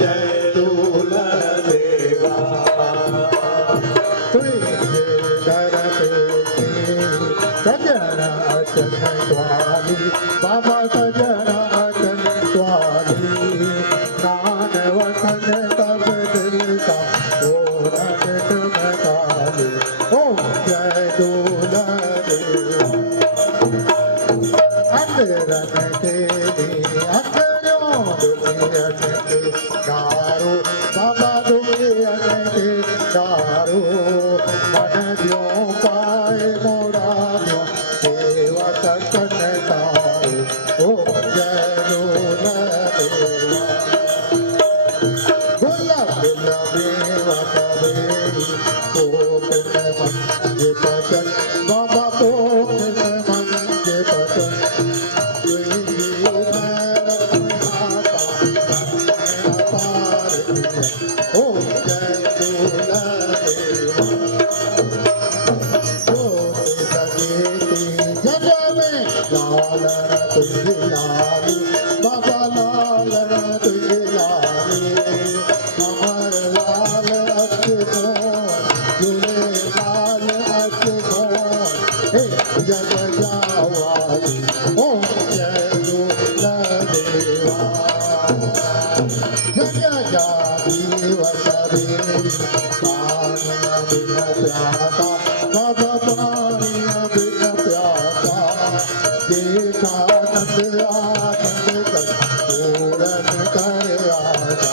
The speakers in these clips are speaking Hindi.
जय दूल देवा सजन अचन स्वामी बाबा सजन अचन स्वामी नान वसन तब दिल का ओ नटमकाले ओम जय दूल देवा अंदरन तेरी अंदरों दुनियन के दारो बाबा दुनियन के दारो मन जो पाए मोरा जो सेवा सकन तारो ओम जय दूल देवा गुलाब गुलाबेवा कबेरी कोकिल मन ये पचन बाबा कोकिल मन ये पचन ओम जय दूल देवा जग में लाल तुझे लाली बाबा लाल तुझे लाली अमर लाल अखों झूले लाल अखों हे जग जावाली ओम जय दूल देवा जग जाती वसबेरी पानी बिन प्यासा बाबा पानी बिन प्यासा देखा नंद आनंद कर पूरन कर आजा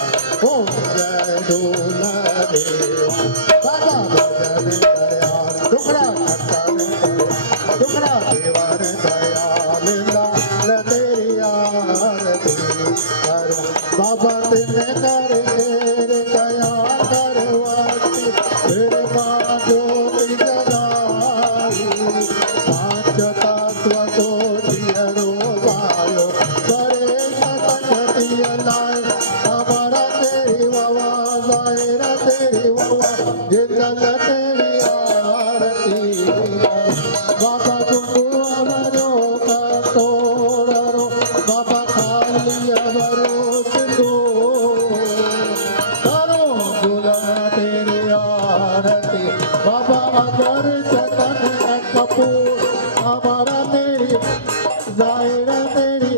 ओम जय दूल देवा बाबा भजन दयाल टुकड़ा खट्टन टुकड़ा देवर दयाल लाल तेरी आरती करो बाबा तेने कर दया करवाती फिर माँ ज्योति जगाई पांच तत्व को दियरो भायो करे संगति लाए हमारा तेरी बाबा जाहिर तेरी बाबा जिंदल तेरी आरती बाबा तुमको अमरो का तोड़ो बाबा खाली अमरो सिंधु करो दूल्हा तेरी आरती बाबा अगर चतन कपूर हमारा तेरी जाहिर तेरी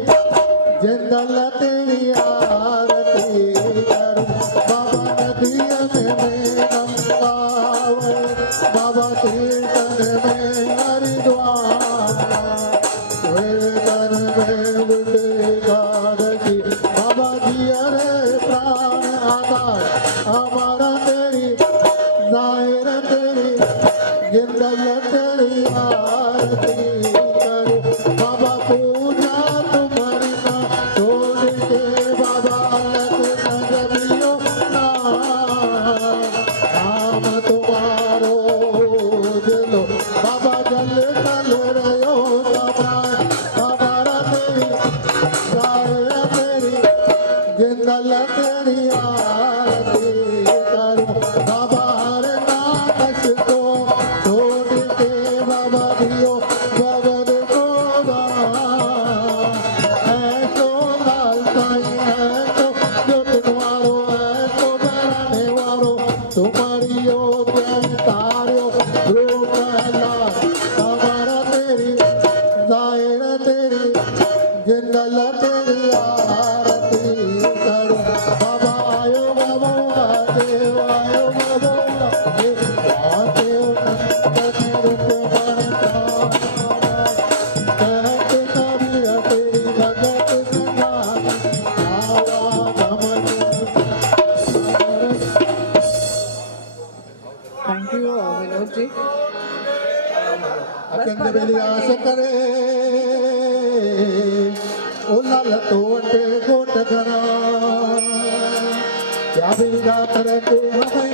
जिंदल तेरी आरती करो बाबा नदिया में गंगावे बाबा कीर्तन में हरिद्वार वेदन में विवेकानंद बाबा जी अरे प्राण आधार हमारा तेरी जाहिर तेरी जिंदल तेरी आरती करो बाबा पूजा तुम्हारी ना छोड़ के बाबा लग नजरियो ना नाम तुम्हारो दिलो बाबा जल कल रहो समाए हमारा तेरी जाहिर तेरी जिंदल तेरी आरती करो बाबा हर नाकस को छोड़ के बाबा दियो जगत को ऐसो लाल साई ऐसो जो तुम्हारो ऐसो बनाने वालो तुम्हारी यो जय तारो रूप लाल हमारा तेरी जाहिर तेरी जिंदल तेरी आरती करो बाबा आयो बाबा देव आयो बाबा देव तेरी रूप कहते कभी तेरी भगत सुनाई आवा धमन थैंक यू विनोद जी। अचंद बेलियास करे उलाल तोटे गोट करा क्या बिगा करे तू हमें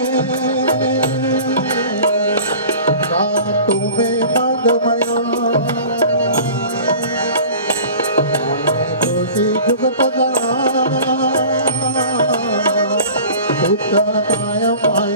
रातों में मर्द मया दोषी जुगत करा उत्तर कायम आई